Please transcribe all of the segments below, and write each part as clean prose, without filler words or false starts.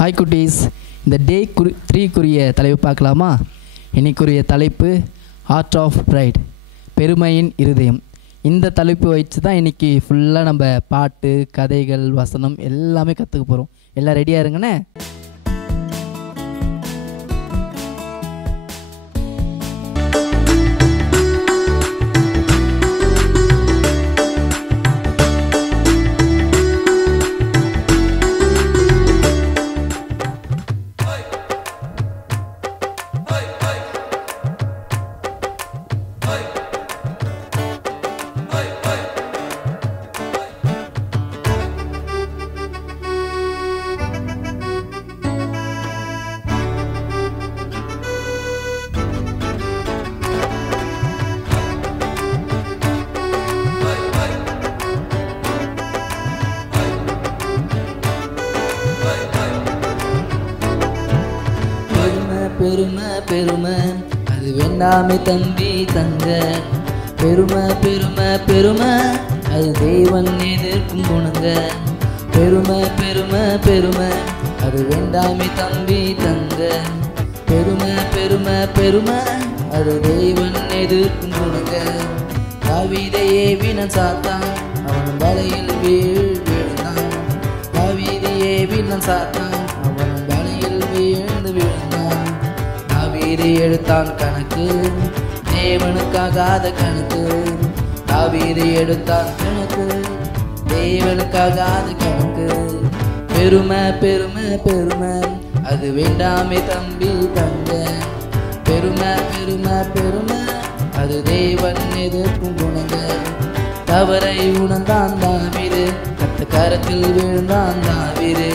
Hi குட்டீஸ், இந்த டே 3 தலைப்பு பார்க்கலாமா? இன்னைக்குரிய தலைப்பு ஹார்ட் ஆஃப் ப்ரைட், பெருமையின் இருதயம். இந்த தலைப்பு வச்சு தான் இன்றைக்கி ஃபுல்லாக நம்ம பாட்டு, கதைகள், வசனம் எல்லாமே கற்றுக்க போகிறோம். எல்லாம் ரெடியாக இருங்கண்ணே. பெருமை பெருமை அது வேண்டாமே தம்பி தங்க. பெருமை பெருமை பெருமை அது தேவன் எதிர்க்கும் குணங்க. பெருமை பெருமை பெருமை அது வேண்டாமே தம்பி தங்க. பெருமை பெருமை பெருமை அது தேவன் எதிர்க்கும் குணங்க. தாவீதையே வீணன் சாத்தான், அவன் வலையில் வீழ்ந்தான். தாவீதையே வீணன் சாத்தான், அவன் வலையில் வீழ்ந்து விழுந்தான். தாவீது எடுத்தான் கணக்கு, தேவனுக்காகாத கணக்கு. தாவீது எடுத்தான் கணக்கு, தேவனுக்காகாத கணக்கு. பெருமை பெருமை பெருமை அது வேண்டாமே தம்பி தங்க. பெருமை பெருமை பெருமை அது தேவன் எதிர்க்கும் குணங்க. தவறை உணர்ந்தான் தாவீது, கத்த கரத்தில் விழுந்தான் தாவீது.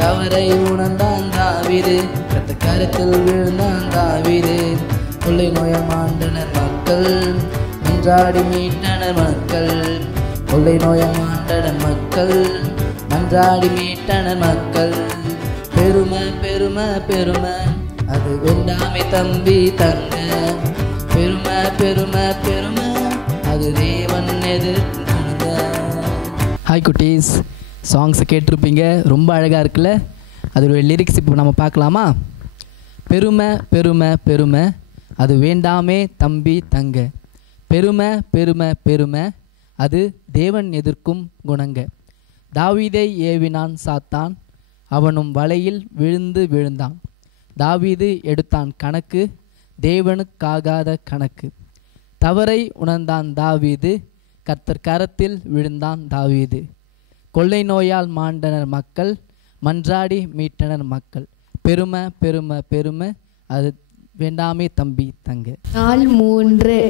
தவறை உணர்ந்தான் தாவீது, கத்த கரத்தில் விழுந்தான் தாவீது. கொள்ளை நோயால் மாண்டனர் மக்கள், மன்றாடி மீட்டனர் மக்கள். கொள்ளை நோயால் மாண்டனர் மக்கள், மன்றாடி மீட்டனர் மக்கள். பெருமை பெருமை பெருமை அது வேண்டாமே தம்பி தங்க. பெருமை பெருமை பெருமை அது தேவன் எதிர்க்கும் குணங்க. ஹாய் குட்டீஸ், சாங்ஸை கேட்டிருப்பீங்க, ரொம்ப அழகாக இருக்குல்ல? அதோடைய லிரிக்ஸ் இப்போ நம்ம பார்க்கலாமா? பெருமை பெருமை பெருமை அது வேண்டாமே தம்பி தங்க. பெருமை பெருமை பெருமை அது தேவன் எதிர்க்கும் குணங்க. தாவீதை ஏவினான் சாத்தான், அவனும் வலையில் விழுந்து விழுந்தான். தாவீது எடுத்தான் கணக்கு, தேவனுக்காகாத கணக்கு. தவறை உணர்ந்தான் தாவீது, கர்த்தர் கரத்தில் விழுந்தான் தாவீது. கொள்ளை நோயால் மாண்டனர் மக்கள், மன்றாடி மீட்டனர் மக்கள். பெருமை பெருமை பெருமை அது வேண்டாமே தம்பி தங்க. நாள் 3.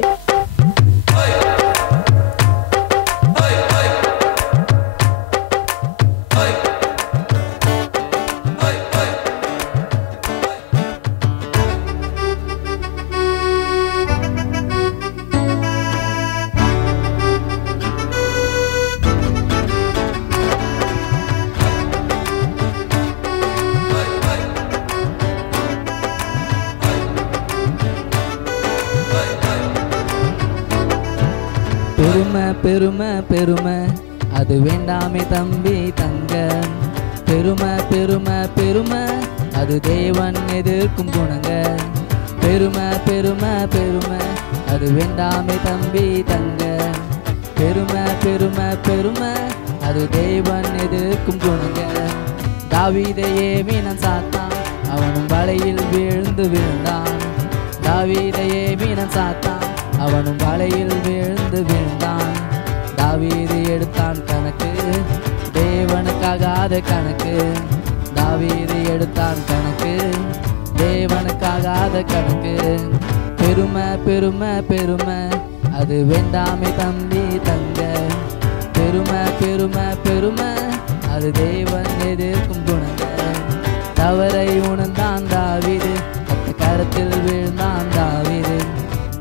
பெருமை பெருமை பெருமை அது வேண்டாமே தம்பி தங்க. பெருமை பெருமை பெருமை அது தேவன் எதிர்க்கும் குணங்க. பெருமை பெருமை பெருமை அது வேண்டாமே தம்பி தங்க. பெருமை பெருமை பெருமை அது தேவன் எதிர்க்கும் குணங்க. தாவீதையே வீணன் சாத்தான், அவனும் வலையில் வீழ்ந்து விழுந்தான். தாவீதையே வீணன் சாத்தான், அவனும் வலையில் வீழ்ந்து விழுந்தான். தாவீது எடுத்தான் கணக்கு, தேவனுக்காகாத கணக்கு. தாவீது எடுத்தான் கணக்கு, தேவனுக்காகாத கணக்கு. பெருமை பெருமை பெருமை அது வேண்டாமே தம்பி தங்க. பெருமை பெருமை பெருமை அது தேவன் எதிர்க்கும் குணங்க. தவறை உணர்ந்தான் தாவீது, கத்த கரத்தில் விழுந்தான் தாவீது.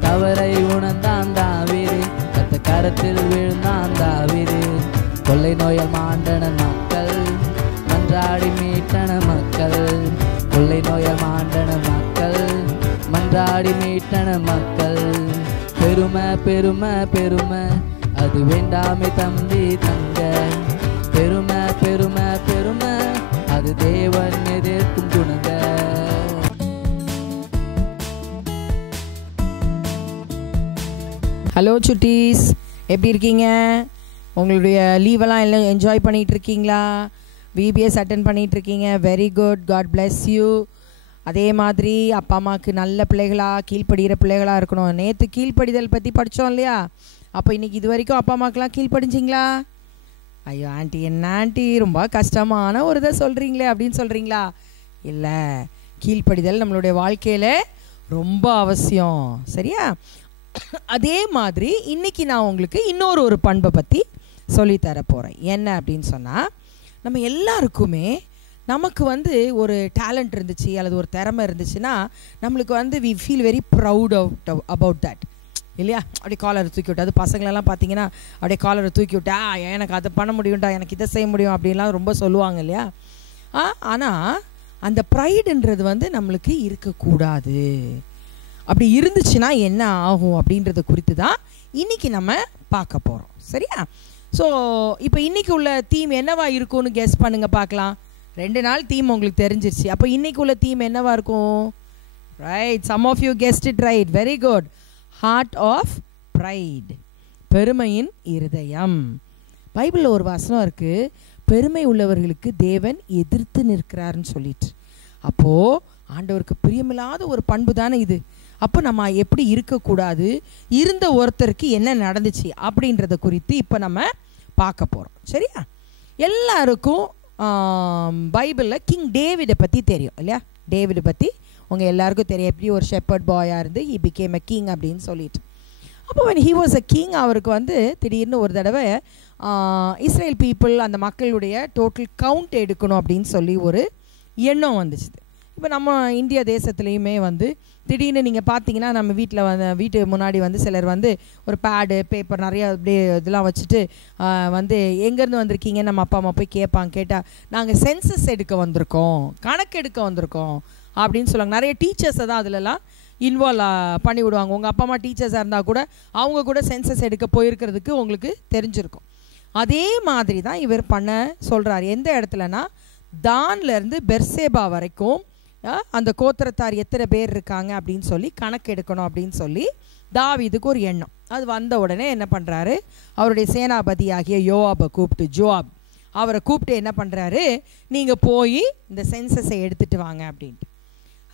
தவறை உணர்ந்தான் தாவீது, கத்த கரத்தில் விழுந்தான் தாவீது. கொள்ளை நோயால் மாண்டனர் மக்கள், மன்றாடி மீட்டனர் மக்கள். கொள்ளை நோயால் மாண்டனர் மக்கள், மன்றாடி மீட்டனர் மக்கள். பெருமை பெருமை பெருமை அது வேண்டாமே தம்பி தங்க. பெருமை பெருமை பெருமை அது தேவன் எதிர்க்கும் ஹலோ சுட்டீஸ், எப்படி இருக்கீங்க? உங்களுடைய லீவெல்லாம் எல்லாம் என்ஜாய் பண்ணிகிட்டு இருக்கீங்களா? விபிஎஸ் அட்டன் பண்ணிகிட்டு இருக்கீங்க. Very good, God bless you. அதே மாதிரி அப்பா அம்மாவுக்கு நல்ல பிள்ளைகளாக, கீழ்ப்படுகிற பிள்ளைகளாக இருக்கணும். நேற்று கீழ்ப்படிதல் பற்றி படித்தோம் இல்லையா? அப்போ இன்றைக்கி இது வரைக்கும் அப்பா அம்மாவுக்கெலாம் கீழ்ப்படிஞ்சிங்களா? ஐயோ ஆண்டி, என்ன ஆண்டி ரொம்ப கஷ்டமான ஒரு இதை சொல்கிறீங்களே அப்படின்னு சொல்கிறீங்களா? இல்லை, கீழ்ப்படிதல் நம்மளுடைய வாழ்க்கையில் ரொம்ப அவசியம். சரியா? அதே மாதிரி இன்றைக்கி நான் உங்களுக்கு இன்னொரு பண்பை பற்றி சொல்லித்தர போகிறேன். என்ன அப்படின்னு சொன்னால், நம்ம எல்லாருக்குமே நமக்கு வந்து ஒரு டேலண்ட் இருந்துச்சு அல்லது ஒரு திறமை இருந்துச்சுன்னா நம்மளுக்கு வந்து we feel very proud about that, இல்லையா? அப்படியே காலரை தூக்கி விட்டு, அது பசங்களெல்லாம் பார்த்தீங்கன்னா அப்படியே காலரை தூக்கி விட்டா எனக்கு அதை பண்ண முடியும்டா, எனக்கு இதை செய்ய முடியும் அப்படின்லாம் ரொம்ப சொல்லுவாங்க இல்லையா? ஆனால் அந்த ப்ரைடுன்றது வந்து நம்மளுக்கு இருக்கக்கூடாது. அப்படி இருந்துச்சுன்னா என்ன ஆகும் அப்படின்றத குறித்து தான் இன்றைக்கி நம்ம பார்க்க போகிறோம். சரியா? ஸோ இப்போ இன்றைக்கி உள்ள தீம் என்னவா இருக்கும்னு கெஸ் பண்ணுங்க பார்க்கலாம். 2 நாள் தீம் உங்களுக்கு தெரிஞ்சிருச்சு. அப்போ இன்றைக்கி உள்ள தீம் என்னவா இருக்கும்? Right, some of you guessed it right. Very good. Heart of pride, பெருமையின் இருதயம். பைபிளில் ஒரு வசனம் இருக்குது, பெருமை உள்ளவர்களுக்கு தேவன் எதிர்த்து நிற்கிறாருன்னு சொல்லிட்டு. அப்போது ஆண்டவருக்கு பிரியமில்லாத ஒரு பண்பு தானே இது. அப்போ நம்ம எப்படி இருக்கக்கூடாது, இருந்த ஒருத்தருக்கு என்ன நடந்துச்சு அப்படின்றத குறித்து இப்போ நம்ம பார்க்க போகிறோம். சரியா? எல்லாருக்கும் பைபிளில் கிங் டேவிடை பற்றி தெரியும் இல்லையா? டேவிடை பற்றி உங்கள் எல்லாருக்கும் தெரியும். எப்படி ஒரு ஷெப்பர்ட் பாயாக இருந்து ஹி பிகேம் அ கிங் அப்படின்னு சொல்லிட்டு. அப்போ when he was a king, அவருக்கு வந்து திடீர்னு ஒரு தடவை இஸ்ரேல் பீப்புள், அந்த மக்களுடைய டோட்டல் கவுண்ட் எடுக்கணும் அப்படின்னு சொல்லி ஒரு எண்ணம் வந்துச்சு. இப்போ நம்ம இந்திய தேசத்துலேயுமே வந்து திடீர்னு நீங்கள் பார்த்தீங்கன்னா நம்ம வீட்டு முன்னாடி வந்து சிலர் வந்து ஒரு பேடு பேப்பர் நிறையா அப்படியே இதெல்லாம் வச்சுட்டு வந்து எங்கேருந்து வந்திருக்கீங்க நம்ம அப்பா அம்மா போய் கேட்பாங்க. கேட்டால் நாங்கள் சென்சஸ் எடுக்க வந்திருக்கோம், கணக்கு எடுக்க வந்திருக்கோம் அப்படின்னு சொல்லுவாங்க. நிறைய டீச்சர்ஸை தான் அதிலலாம் இன்வால்வ் பண்ணி விடுவாங்க. உங்கள் அப்பா அம்மா டீச்சர்ஸாக இருந்தால் கூட அவங்க கூட சென்சஸ் எடுக்க போயிருக்கிறதுக்கு உங்களுக்கு தெரிஞ்சிருக்கும். அதே மாதிரி தான் இவர் பண்ண சொல்கிறார். எந்த இடத்துலனா, தான்லேருந்து பெர்சேபா வரைக்கும் அந்த கோத்திரத்தார் எத்தனை பேர் இருக்காங்க அப்படின்னு சொல்லி கணக்கு எடுக்கணும் அப்படின்னு சொல்லி தாவீதுக்கு ஒரு எண்ணம். அது வந்த உடனே என்ன பண்ணுறாரு, அவருடைய சேனாபதி ஆகிய யோவாபை கூப்பிட்டு, அவரை கூப்பிட்டு என்ன பண்ணுறாரு, நீங்கள் போய் இந்த சென்சஸை எடுத்துகிட்டு வாங்க அப்படின்ட்டு.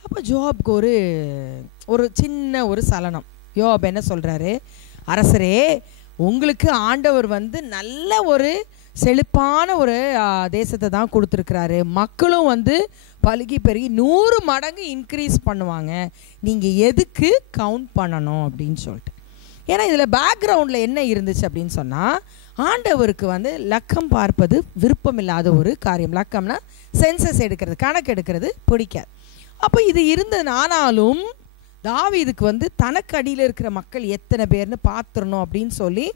அப்போ ஜோவாபுக்கு ஒரு சின்ன ஒரு சலனம். யோவாப் என்ன சொல்கிறாரு, அரசரே, உங்களுக்கு ஆண்டவர் வந்து நல்ல ஒரு செழிப்பான ஒரு தேசத்தை தான் கொடுத்துருக்குறாரு. மக்களும் வந்து பலுகி பெருகி 100 மடங்கு இன்க்ரீஸ் பண்ணுவாங்க. நீங்கள் எதுக்கு கவுண்ட் பண்ணணும் அப்படின்னு சொல்லிட்டு. ஏன்னா இதில் பேக்ரவுண்டில் என்ன இருந்துச்சு அப்படின்னு சொன்னால், ஆண்டவருக்கு வந்து லக்கம் பார்ப்பது விருப்பம் இல்லாத ஒரு காரியம். லக்கம்னா சென்சஸ் எடுக்கிறது, கணக்கு எடுக்கிறது பிடிக்காது. அப்போ இது இருந்தது. ஆனாலும் தாவீதுக்கு வந்து தனக்கு அடியில் இருக்கிற மக்கள் எத்தனை பேர்னு பார்த்துடணும் அப்படின்னு சொல்லி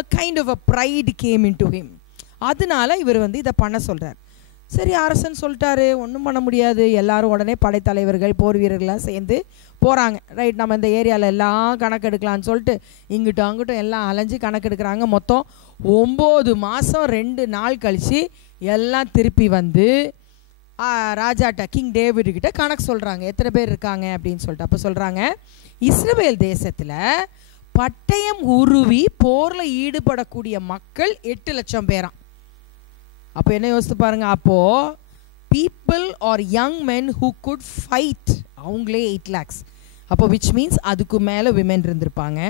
a kind of a pride came into him. அதனால இவர் வந்து இதை பண்ண சொல்கிறார். சரி, அரசன் சொல்லிட்டாரு, ஒன்றும் பண்ண முடியாது. எல்லாரும் உடனே படைத்தலைவர்கள், போர் வீரர்கள்லாம் சேர்ந்து போகிறாங்க. ரைட், நம்ம இந்த ஏரியாவில் எல்லாம் கணக்கு எடுக்கலான்னு சொல்லிட்டு இங்கிட்டும் அங்கிட்டும் எல்லாம் அலைஞ்சு கணக்கு எடுக்கிறாங்க. மொத்தம் 9 மாதம் 2 நாள் கழித்து எல்லாம் திருப்பி வந்து ராஜாட்ட, கிங் டேவிட்கிட்ட கணக்கு சொல்கிறாங்க, எத்தனை பேர் இருக்காங்க அப்படின்னு சொல்லிட்டு. அப்போ சொல்கிறாங்க, இஸ்ரவேல் தேசத்தில் பட்டயம் உருவி போரில் ஈடுபடக்கூடிய மக்கள் 8 லட்சம் பேராம். அப்போ என்ன யோசித்து பாருங்க, அப்போது people are young men who could fight, அவங்களே 8 lakhs. அப்போ விச் மீன்ஸ் அதுக்கு மேலே விமென் இருந்திருப்பாங்க,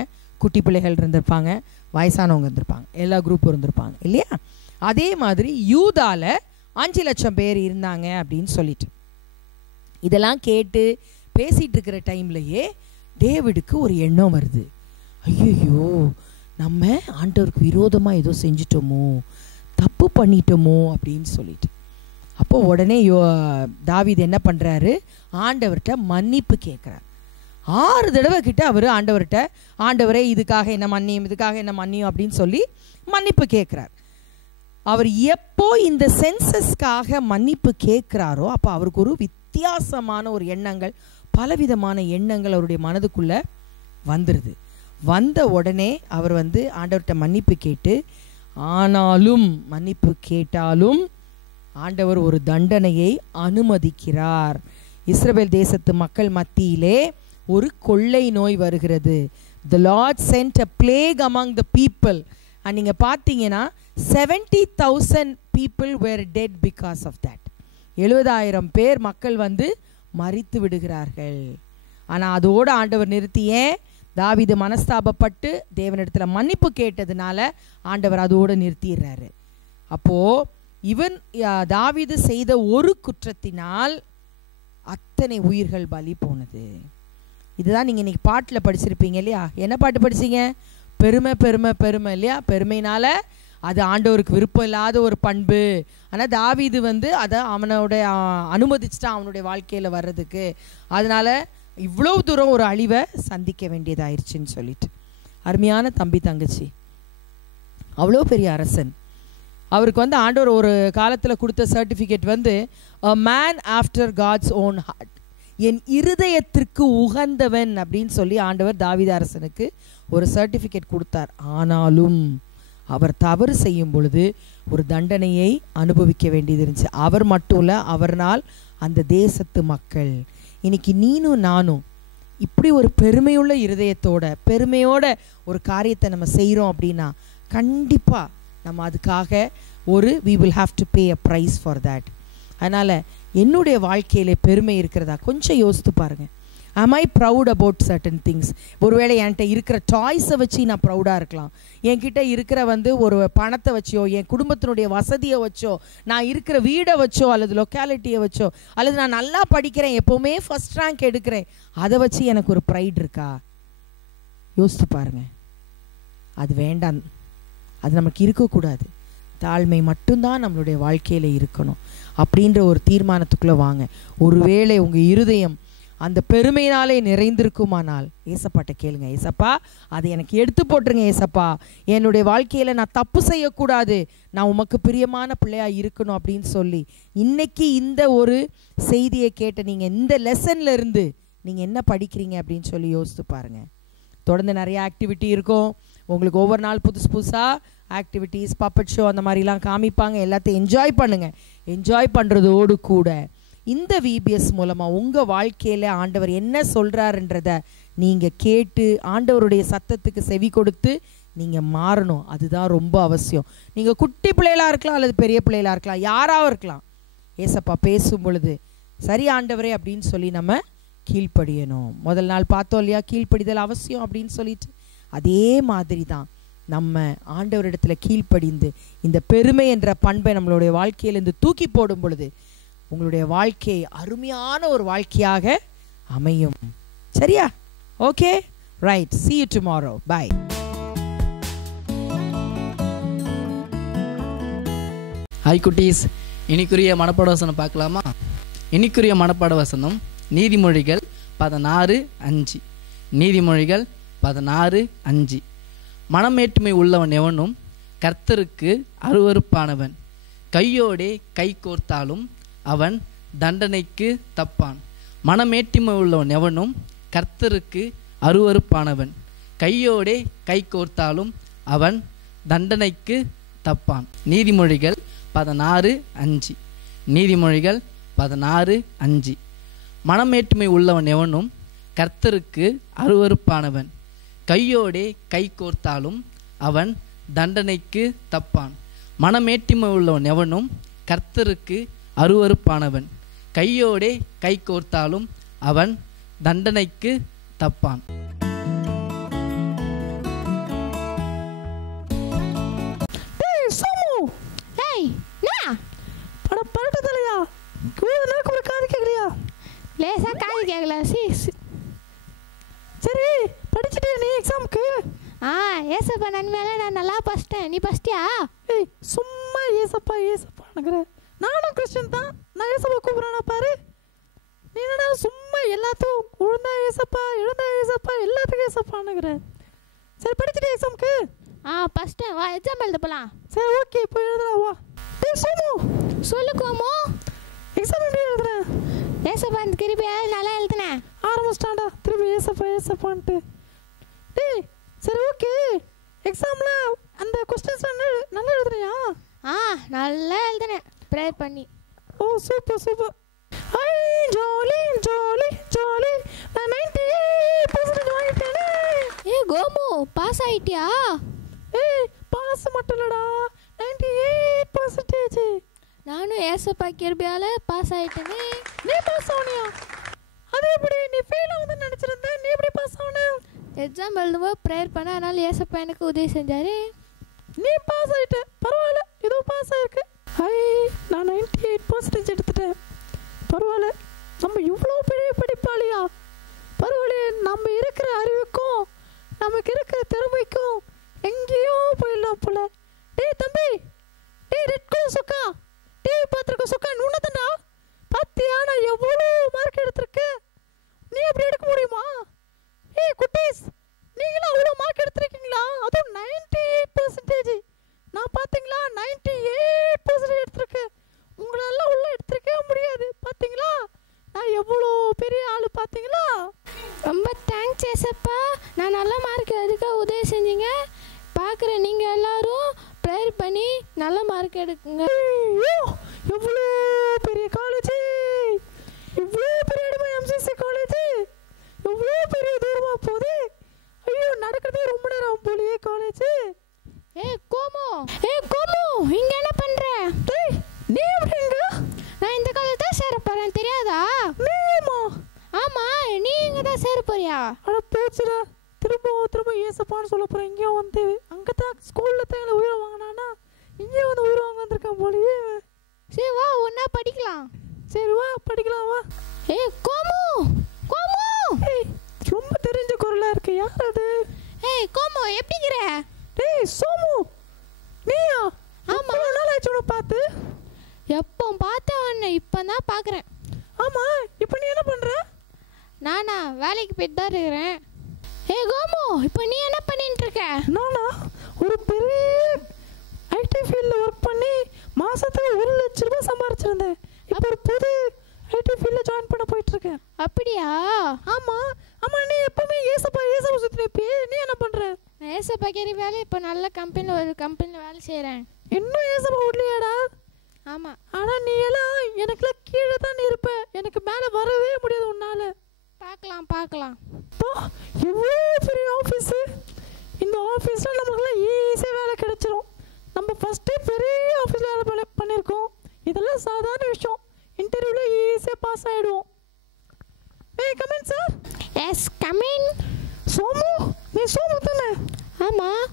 குட்டி பிள்ளைகள் இருந்திருப்பாங்க, வயசானவங்க இருந்திருப்பாங்க, எல்லா குரூப்பும் இருந்திருப்பாங்க இல்லையா? அதே மாதிரி யூதாவில் 5 லட்சம் பேர் இருந்தாங்க அப்படின்னு சொல்லிட்டு. இதெல்லாம் கேட்டு பேசிகிட்டு இருக்கிற டைம்லையே டேவிடுக்கு ஒரு எண்ணம் வருது. ஐயோ, நம்ம ஆண்டவருக்கு விரோதமாக ஏதோ செஞ்சிட்டோமோ, தப்பு பண்ணிட்டோமோ அப்படின்னு சொல்லிட்டு. அப்போ உடனே தாவீது என்ன பண்ணுறாரு, ஆண்டவர்கிட்ட மன்னிப்பு கேட்குறார். 6 தடவை கிட்ட அவர் ஆண்டவர்கிட்ட, ஆண்டவரே இதுக்காக என்ன மன்னியும், இதுக்காக என்ன மன்னியும் அப்படின்னு சொல்லி மன்னிப்பு கேட்குறார். அவர் எப்போ இந்த சென்சஸ்க்காக மன்னிப்பு கேட்குறாரோ அப்போ அவருக்கு ஒரு வித்தியாசமான ஒரு எண்ணங்கள், பலவிதமான எண்ணங்கள் அவருடைய மனதுக்குள்ளே வந்துடுது. வந்த உடனே அவர் வந்து ஆண்டவர்கிட்ட மன்னிப்பு கேட்டு, ஆனாலும் மன்னிப்பு கேட்டாலும் ஆண்டவர் ஒரு தண்டனையை அனுமதிக்கிறார். இஸ்ரவேல் தேசத்து மக்கள் மத்தியிலே ஒரு கொள்ளை நோய் வருகிறது. the Lord sent a plague among the people. and நீங்கள் பார்த்தீங்கன்னா 70,000 people were dead because of that. 70,000 பேர் மக்கள் வந்து மரித்து விடுகிறார்கள். ஆனால் அதோடு ஆண்டவர் நிறுத்தியே தாவீது மனஸ்தாபப்பட்டு தேவனிடத்தில் மன்னிப்பு கேட்டதுனால ஆண்டவர் அதோடு நிறுத்திடுறாரு. அப்போது இவன் தாவீது செய்த ஒரு குற்றத்தினால் அத்தனை உயிர்கள் பலி போனது. இதுதான் நீங்கள் இன்றைக்கி பாட்டில் படிச்சிருப்பீங்க இல்லையா? என்ன பாட்டு படிச்சிங்க? பெருமை பெருமை பெருமை இல்லையா? பெருமையினால் அது ஆண்டவருக்கு விருப்பம் இல்லாத ஒரு பண்பு. ஆனால் தாவீது வந்து அதை அவனோட அனுமதிச்சுட்டான் அவனுடைய வாழ்க்கையில் வர்றதுக்கு. அதனால் இவ்வளோ தூரம் ஒரு அழிவை சந்திக்க வேண்டியதாயிருச்சுன்னு சொல்லிட்டு. அருமையான தம்பி தங்கச்சி, அவ்வளோ பெரிய அரசன், அவருக்கு வந்து ஆண்டவர் ஒரு காலத்தில் கொடுத்த சர்டிஃபிகேட் வந்து a man after God's own heart, என் இருதயத்திற்கு உகந்தவன் அப்படின்னு சொல்லி ஆண்டவர் தாவீது அரசனுக்கு ஒரு சர்டிஃபிகேட் கொடுத்தார். ஆனாலும் அவர் தவறு செய்யும் பொழுது ஒரு தண்டனையை அனுபவிக்க வேண்டியது இருந்துச்சு. அவர் மட்டும் இல்லை, அவர்னால் அந்த தேசத்து மக்கள். இன்னைக்கு நீனும் நானும் இப்படி ஒரு பெருமையுள்ள இருதயத்தோட பெருமையோட ஒரு காரியத்தை நம்ம செய்கிறோம் அப்படின்னா கண்டிப்பாக நம்ம அதுக்காக we will have to pay a price for that. அதனால் என்னுடைய வாழ்க்கையில் பெருமை இருக்கிறதா கொஞ்சம் யோசித்து பாருங்கள். am I proud about certain things? ஒருவேளை என்கிட்ட இருக்கிற டாய்ஸை வச்சு நான் ப்ரௌடாக இருக்கலாம். என்கிட்ட இருக்கிற வந்து ஒரு பணத்தை வச்சோ, என் குடும்பத்தினுடைய வசதியை வச்சோ, நான் இருக்கிற வீடை வச்சோ, அல்லது லொக்காலிட்டியை வச்சோ, அல்லது நான் நல்லா படிக்கிறேன், எப்போவுமே ஃபஸ்ட் ரேங்க் எடுக்கிறேன், அதை வச்சு எனக்கு ஒரு ப்ரைட் இருக்கா? யோசித்து பாருங்கள். அது வேண்டாம், அது நமக்கு இருக்கக்கூடாது. தாழ்மை மட்டும்தான் நம்மளுடைய வாழ்க்கையில் இருக்கணும் அப்படின்ற ஒரு தீர்மானத்துக்குள்ளே வாங்க. ஒருவேளை உங்கள் இருதயம் அந்த பெருமையினாலே நிறைந்திருக்குமானால் ஏசப்பாட்ட கேளுங்க, ஏசப்பா அதை எனக்கு எடுத்து போட்டுருங்க, ஏசப்பா என்னுடைய வாழ்க்கையில் நான் தப்பு செய்யக்கூடாது, நான் உமக்கு பிரியமான பிள்ளையாக இருக்கணும் அப்படின்னு சொல்லி இன்னைக்கு இந்த ஒரு செய்தியை கேட்ட நீங்கள் இந்த லெசனில் இருந்து நீங்கள் என்ன படிக்கிறீங்க அப்படின்னு சொல்லி யோசித்து பாருங்கள். தொடர்ந்து நிறைய ஆக்டிவிட்டி இருக்கும் உங்களுக்கு. ஒவ்வொரு நாள் புதுசு புதுசாக ஆக்டிவிட்டீஸ், பப்பட் ஷோ அந்த மாதிரிலாம் காமிப்பாங்க. எல்லாத்தையும் என்ஜாய் பண்ணுங்கள். என்ஜாய் பண்ணுறதோடு கூட இந்த விபிஎஸ் மூலமாக உங்கள் வாழ்க்கையில் ஆண்டவர் என்ன சொல்கிறாருன்றதை நீங்கள் கேட்டு ஆண்டவருடைய சத்தத்துக்கு செவி கொடுத்து நீங்கள் மாறணும். அதுதான் ரொம்ப அவசியம். நீங்கள் குட்டி பிள்ளைகளாக இருக்கலாம் அல்லது பெரிய பிள்ளைகளாக இருக்கலாம், யாராக இருக்கலாம். ஏசப்பா பேசும் பொழுது சரி ஆண்டவரே அப்படின்னு சொல்லி நம்ம கீழ்ப்படியணும். முதல் நாள் பார்த்தோம் இல்லையா, கீழ்ப்படிதல் அவசியம் அப்படின்னு சொல்லிட்டு. அதே மாதிரி தான் நம்ம ஆண்டவரிடத்தில் கீழ்ப்படிந்து இந்த பெருமை என்ற பண்பை நம்மளுடைய வாழ்க்கையிலிருந்து தூக்கி போடும் பொழுது உங்களுடைய வாழ்க்கை அருமையான ஒரு வாழ்க்கையாக அமையும். சரியா? Okay, right. see you tomorrow. bye. Hi குட்டீஸ், இன்னைக்குரிய மனப்பாட வசனம் பார்க்கலாமா? இன்னைக்குரிய மனப்பாட வசனம் நீதிமொழிகள் 16:5. நீதிமொழிகள் 16:5. மனமேட்டுமை உள்ளவன் எவனும் கர்த்தருக்கு அருவருப்பானவன், கையோடே கை கோர்த்தாலும் அவன் தண்டனைக்கு தப்பான். மனமேட்டிமை உள்ளவன் எவனும் கர்த்தருக்கு அருவருப்பானவன், கையோடே கை கோர்த்தாலும் அவன் தண்டனைக்கு தப்பான். நீதிமொழிகள் 16:5. நீதிமொழிகள் 16:5. மனமேட்டுமை உள்ளவன் எவனும் கர்த்தருக்கு அருவருப்பானவன், கையோடே கை கோர்த்தாலும் அவன் தண்டனைக்கு தப்பான். மனமேட்டிமை உள்ளவன் எவனும் கர்த்தருக்கு அருவருப்பானவன், கையோடே கை கோர்த்தாலும் அவன் தண்டனைக்கு தப்பான். சரி, படிச்சுட்டு நீ எக்ஸாமுக்கு? ஏசப்பா நன்மையால நான் நல்லா படிச்சிட்டேன். நீ படிச்சிட்டியா? ஏய் சும்மா ஏசப்பா ஏசப்பானுங்கிற. நானும் கிறிஸ்டின் தான், நான் ஏசப்பா கூப்பிட்றேன்னா பாரு. நீ என்னடா சும்மா எல்லாத்துக்கும் உழுந்தா ஏசப்பா எழுந்தா ஏசப்பா எல்லாத்துக்கும் ஏசப்பானுங்கிற. சரி, படிச்சுட்டு எக்ஸாமுக்கு? படிச்சிட்டேன். வா எக்ஸாம் எழுத போகலாம். சரி, ஓகே, போய் எழுதுறா வா. டேய் சோமு, சொல்லு கோமு, எக்ஸாம் எப்படி எழுதுறேன்? ஏசப்பா இந்த கிருபையா நல்லா எழுதுனேன். ஆரம்பிச்சிட்டாண்டா திரும்பி ஏசப்பா ஏசப்பான்ட்டு. டேய் சரி, ஓகே, எக்ஸாமில் அந்த கொஸ்டின்ஸ்லாம் நல்லா எழுதுறியா? நல்லா எழுதுனேன் ப்ரேயர் பண்ணி. ஓ சூப்பர் சூப்பர். ஐ ஜாலி ஜாலி ஜாலி, நான் 98% வாங்கிட்டேனே. கோமு பாஸ் ஆயிட்டியா? ஏய் பாஸ் மட்டும் இல்லடா 98%. நானும் ஏசப்பா கிருபையால பாஸ் ஆயிட்டேனே. நீ பாஸ் ஆவனியா? அது எப்படி நீ ஃபெயில் ஆகுதுன்னு நினைச்சிருந்த, நீ எப்படி பாஸ் ஆவன? எக்ஸாம் எழுதும்போது ப்ரேயர் பண்ண, அதனால ஏசப்பா எனக்கு உதவி செஞ்சாரு. நீ பாஸ் ஆயிட்ட, பரவாயில்ல, ஏதோ பாஸ் ஆயிருக்கு. ஐ நான் 98% எடுத்துட்டேன். பரவாயில்ல, நம்ம இவ்வளோ பெரிய படிப்பாளியா? பரவாயில்லையே, நம்ம இருக்கிற அறிவுக்கும் நமக்கு இருக்கிற திறமைக்கும் எங்கேயோ போயிடலாம் போல. டேய் தம்பி, டேய் ரெட்கோ சுக்கா, டிவி பார்த்துருக்க சுக்கா, உன்னதண்டா பார்த்தியா நான் எவ்வளோ மார்க் எடுத்திருக்கேன்? நீ எப்படி எடுக்க முடியுமா? ஏய் குட்டீஸ், நீங்களும் அவ்வளோ மார்க் எடுத்திருக்கீங்களா? அதுவும் 98%. நான் பார்த்தீங்களா 98% எடுத்திருக்கேன். உங்களெல்லாம் உள்ள எடுத்திருக்கவே முடியாது. பார்த்தீங்களா நான் எவ்வளோ பெரிய ஆள்? பார்த்தீங்களா? ரொம்ப தேங்க்ஸ் ஏசப்பா, நான் நல்ல மார்க் எடுக்க உதவி செஞ்சீங்க. பார்க்குற நீங்கள் எல்லாரும் ப்ரேயர் பண்ணி நல்ல மார்க் எடுக்குங்க. ஐயோ எவ்வளோ பெரிய காலேஜ், இவ்வளோ பெரிய இடமா எம்சிசி காலேஜ், எவ்வளோ பெரிய தூரமாக போகுது. ஐயோ நடக்கிறதே ரொம்ப நேரம் போலியே காலேஜ். கோமு, இங்கே என்ன பண்ணுற? டேய் நீ எப்படிங்க? நான் இந்த காலேஜ் தான் சேர போகிறேன், தெரியாதா? நீமா? ஆமாம், நீ இங்கே தான் சேர போறியா? அட போச்சுடா, திரும்ப ஏசப்பான்னு சொல்ல போகிறேன். இங்கேயும் வந்து அங்கே தான் ஸ்கூலில் தான் எங்களை உயிரை வாங்கினானா, இங்கேயும் வந்து உயிரை வாங்க வந்திருக்கேன் போலியே. சரி வா, ஒன்றா படிக்கலாம். சரி வா படிக்கலாம் வா. கோமு, ஏய் ரொம்ப தெரிஞ்ச குரலாக இருக்கு, யார் அது? கோமு எப்படிங்கிற? டேய் சோமு, நீயா? ஆமா. நாள் ஆச்சு உன்னை பார்த்து. எப்போ பார்த்தேன், இப்போ தான் பார்க்குறேன். ஆமாம், இப்போ நீ என்ன பண்ணுற? நானா வேலைக்கு போயிட்டு தான் இருக்கிறேன். கோமு, இப்போ நீ என்ன பண்ணிட்டு இருக்க? நானா ஒரு பெரிய ஐடி ஃபீல்டில் ஒர்க் பண்ணி மாதத்துக்கு 1 லட்ச ரூபாய் சம்பாரிச்சிருந்தேன். இப்போ ஒரு புது ஐடி ஃபீல்டில் ஜாயின் பண்ண போயிட்டுருக்கேன். அப்படியா? ஆமாம். நீ எப்பவுமே ஏசப்பா சுற்றி நிற்பியே, நீ என்ன பண்ணுற? நான் ஏசப்பா வேலை இப்போ நல்ல ஒரு கம்பெனியில் வேலை செய்கிறேன். இன்னும் ஏசப்பா விடலையாடா? ஆமாம். ஆனால் நீ எல்லாம் எனக்குலாம் கீழே தான் இருப்ப, எனக்கு மேலே வரவே முடியாது உன்னால். பார்க்கலாம். எவ்வளோ பெரிய ஆஃபீஸு, இந்த ஆஃபீஸில் நமக்குலாம் ஈஸியாக வேலை கிடைச்சிரும். நம்ம ஃபஸ்ட்டு பெரிய ஆஃபீஸில் வேலை பண்ணியிருக்கோம். இதெல்லாம் சாதாரண விஷயம், இன்டர்வியூவில் ஈஸியாக பாஸ் ஆகிடுவோம். Come in sir. Yes come in. Somu, நீ சோமு தானே? ஆமாம்.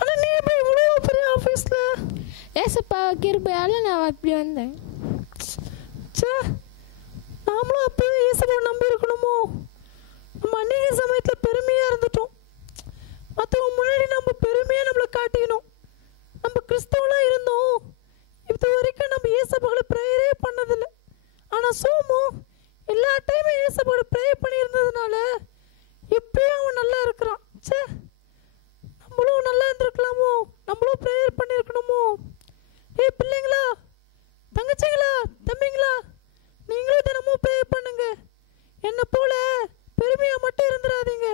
ஆனால் நீ எப்படி இவ்வளோ பெரிய ஆஃபீஸில்? ஏசப்பா கிருபையால நான் அப்படி வந்தேன். சே, நாமளும் அப்போவே ஏசப்பா நம்பி இருக்கணுமோ? நம்ம அநேக சமயத்தில் பெருமையாக இருந்துட்டோம். மற்றவங்க முன்னாடி நம்ம பெருமையாக நம்மளை காட்டிக்கணும். நம்ம கிறிஸ்தவனாக இருந்தோம், இது வரைக்கும் நம்ம ஏசப்பாவை ப்ரேயரே பண்ணதில்லை. ஆனால் சோமு எல்லா டைமும் ஏசப்பாவை ப்ரேயர் பண்ணியிருந்ததுனால இப்பயும் அவன் நல்லா இருக்கிறான். சே, நம்மளும் நல்லா இருந்திருக்கலாமோ? நம்மளும் ப்ரேயர் பண்ணியிருக்கணுமோ? ஏய் பிள்ளைங்களா, தங்கச்சிங்களா, தம்பிங்களா, நீங்களும் தினமும் ப்ரேயர் பண்ணுங்க. என்னை போல பெருமையாக மட்டும் இருந்துடாதீங்க.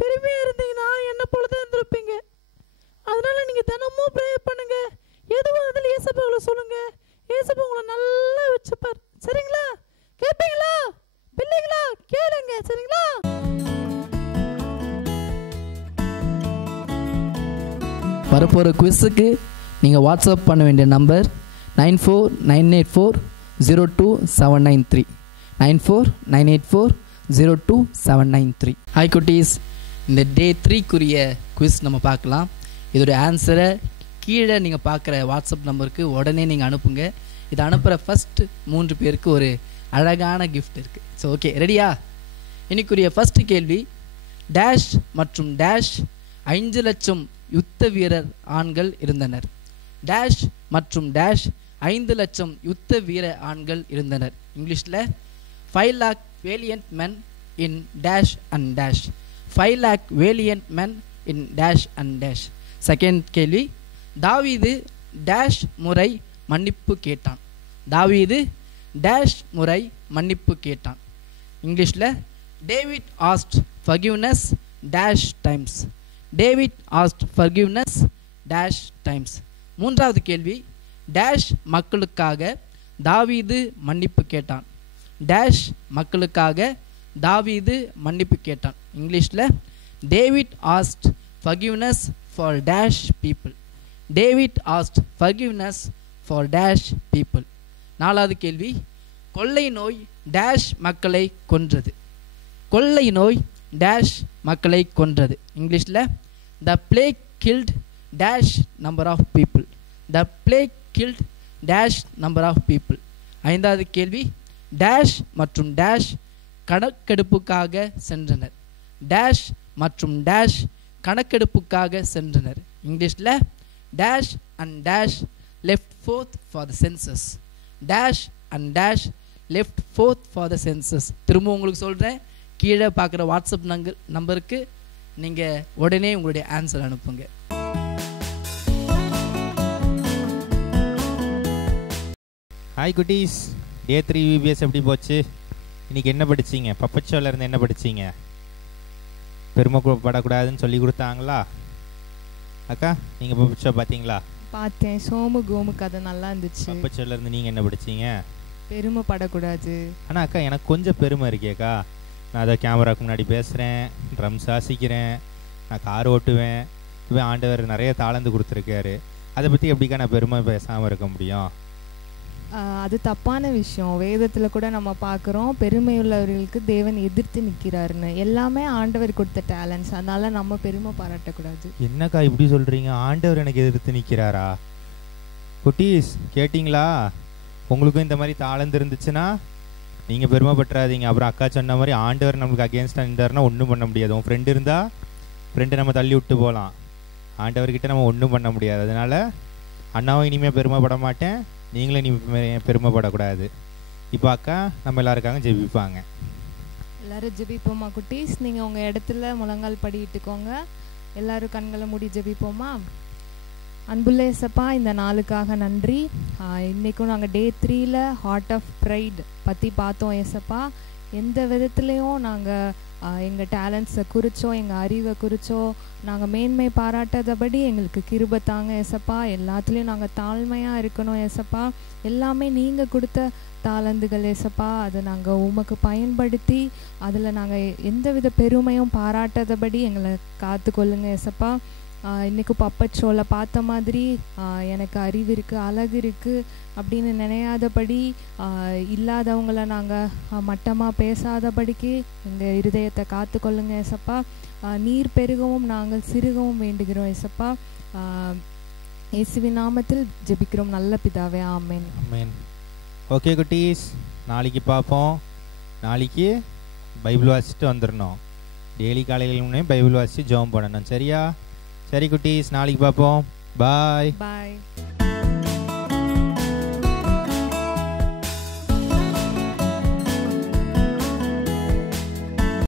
பெருமையாக இருந்தீங்கன்னா என்னை போல தான் இருந்திருப்பீங்க. அதனால நீங்கள் தினமும் ப்ரேயர் பண்ணுங்க. எதுவும் அதில் ஏசப்பாவை சொல்லுங்க, ஏசப்பா உங்களை நல்லா வச்சுப்பார். சரிங்களா? கேட்பீங்களா பிள்ளைங்களா? கேளுங்க சரிங்களா? வரப்போகிற குவிஸுக்கு நீங்கள் வாட்ஸ்அப் பண்ண வேண்டிய நம்பர் 9498402793 9498402793. ஹாய் குட்டீஸ், இந்த டே 3க்குரிய குவிஸ் நம்ம பார்க்கலாம். இதோடைய ஆன்சரை கீழே நீங்கள் பார்க்குற வாட்ஸ்அப் நம்பருக்கு உடனே நீங்கள் அனுப்புங்க. இதை அனுப்புகிற ஃபஸ்ட்டு 3 பேருக்கு ஒரு அழகான கிஃப்ட் இருக்குது. ஸோ ஓகே, ரெடியா? இன்னைக்குரிய ஃபஸ்ட்டு கேள்வி, டேஷ் மற்றும் டேஷ் 5 லட்சம் யுத்த வீரர் ஆண்கள் இருந்தனர். டேஷ் மற்றும் டேஷ் 5 லட்சம் யுத்த வீர ஆண்கள் இருந்தனர். இங்கிலீஷில் 5 lakh valiant men in dash and dash. 5 lakh valiant men in dash and dash. Second கேள்வி, தாவீது டேஷ் முறை மன்னிப்பு கேட்டான். தாவீது டேஷ் முறை மன்னிப்பு கேட்டான். இங்கிலீஷில் David asked forgiveness dash times. David asked forgiveness dash times. மூன்றாவது கேள்வி, டேஷ் மக்களுக்காக தாவீது மன்னிப்பு கேட்டான். டேஷ் மக்களுக்காக தாவீது மன்னிப்பு கேட்டான். இங்கிலீஷில் David asked forgiveness for dash people. David asked forgiveness for dash people. நாலாவது கேள்வி, கொள்ளை நோய் டேஷ் மக்களை கொன்றது. கொள்ளை நோய் டேஷ் மக்களை கொன்றது. இங்கிலீஷில் the plague killed dash number of people. The plague killed dash number of people. ஐந்தாவது கேள்வி, டேஷ் மற்றும் டேஷ் கணக்கெடுப்புக்காக சென்றனர். டேஷ் மற்றும் டேஷ் கணக்கெடுப்புக்காக சென்றனர். இங்கிலீஷில் dash and dash left fourth for the census. Dash and dash left fourth for the census. திரும்ப உங்களுக்கு சொல்கிறேன், கீழே பார்க்குற வாட்ஸ்அப் நம்பருக்கு நீங்கள் உடனே உங்களுடைய ஆன்சர் அனுப்புங்க. ஹாய் குட்டீஸ், டே 3 விபிஎஸ் எப்படி போச்சு? இன்றைக்கி என்ன படிச்சிங்க? பப்பச்சோவில் இருந்து என்ன படிச்சிங்க? பெருமைப்படக்கூடாதுன்னு சொல்லி கொடுத்தாங்களா? அக்கா, நீங்கள் பப்பச்சோ பார்த்தீங்களா? பார்த்தேன். சோமு கோமு கதை நல்லா இருந்துச்சு. பப்பச்சோவில் இருந்து நீங்கள் என்ன படிச்சிங்க? பெருமைப்படக்கூடாது. ஆனால் அக்கா, எனக்கு கொஞ்சம் பெருமை இருக்கேக்கா. நான் அதை கேமராவுக்கு முன்னாடி பேசுகிறேன், ட்ரம்ஸ் வாசிக்கிறேன், நான் கார் ஓட்டுவேன். இப்போ ஆண்டவர் நிறைய தாளந்து கொடுத்துருக்காரு. அதை பற்றி எப்படிக்கா நான் பெருமை பேசாமல் இருக்க முடியும்? அது தப்பான விஷயம். வேதத்தில் கூட நம்ம பார்க்குறோம், பெருமையுள்ளவர்களுக்கு தேவன் எதிர்த்து நிற்கிறாருன்னு. எல்லாமே ஆண்டவர் கொடுத்த டேலண்ட்ஸ், அதனால் நம்ம பெருமை பாராட்டக்கூடாது. என்னக்கா இப்படி சொல்கிறீங்க? ஆண்டவர் எனக்கு எதிர்த்து நிற்கிறாரா? குட்டீஸ் கேட்டிங்களா? உங்களுக்கும் இந்த மாதிரி தாளந்து இருந்துச்சுன்னா நீங்கள் பெருமைப்பட்டுறாதீங்க. அப்புறம் அக்கா சொன்ன மாதிரி ஆண்டவர் நம்மளுக்கு அகேன்ஸ்டாக இருந்தாருன்னா ஒன்றும் பண்ண முடியாது. உன் ஃப்ரெண்டு இருந்தால் ஃப்ரெண்டை நம்ம தள்ளி விட்டு போகலாம், ஆண்டவர்கிட்ட நம்ம ஒன்றும் பண்ண முடியாது. அதனால் அண்ணாவும் இனிமேல் பெருமைப்பட மாட்டேன், நீங்களும் இனிமேல் பெருமைப்படக்கூடாது. இப்போ அக்கா நம்ம எல்லாருக்காக ஜெபிப்பாங்க. எல்லோரும் ஜெபிப்போமா குட்டீஸ்? நீங்கள் உங்கள் இடத்துல முழங்கால் படிட்டுக்கோங்க. எல்லோரும் கண்களை மூடி ஜெபிப்போமா? அன்புள்ள இயேசப்பா, இந்த நாளுக்காக நன்றி. இன்றைக்கும் நாங்கள் டே 3ல் ஹார்ட் ஆஃப் ப்ரைட் பற்றி பார்த்தோம் ஏசப்பா. எந்த விதத்துலேயும் நாங்கள் எங்கள் டேலண்ட்ஸை குறித்தோ எங்கள் அறிவை குறித்தோ நாங்கள் மேன்மை பாராட்டாதபடி எங்களுக்கு கிருபை தாங்க ஏசப்பா. எல்லாத்துலேயும் நாங்கள் தாழ்மையாக இருக்கணும் ஏசப்பா. எல்லாமே நீங்கள் கொடுத்த தாளந்துகள் ஏசப்பா, அதை நாங்கள் உமக்கு பயன்படுத்தி அதில் நாங்கள் எந்தவித பெருமையும் பாராட்டாதபடி எங்களை காத்துக்கொள்ளுங்க ஏசப்பா. இன்றைக்கு பப்பச்சோவில் பார்த்த மாதிரி எனக்கு அறிவு இருக்குது, அழகு இருக்குது அப்படின்னு நினையாதபடி, இல்லாதவங்கள நாங்கள் மட்டமாக பேசாதபடிக்கு எங்கள் இருதயத்தை காத்துக்கொள்ளுங்க ஏசப்பா. நீர் பெருகவும் நாங்கள் சிறுகவும் வேண்டுகிறோம் ஏசப்பா. இயேசுவின் நாமத்தில் ஜெபிக்கிறோம் நல்ல பிதாவே, ஆமென். ஆமென். ஓகே குட்டீஸ், நாளைக்கு பார்ப்போம். நாளைக்கு பைபிள் வாசிச்சுட்டு வந்துடணும். டெய்லி காலையில் முன்னே பைபிள் வாசித்து ஜெபம் பண்ணணும், சரியா? சரி குட்டீஸ், நாளைக்கு பார்ப்போம். பாய் பாய்.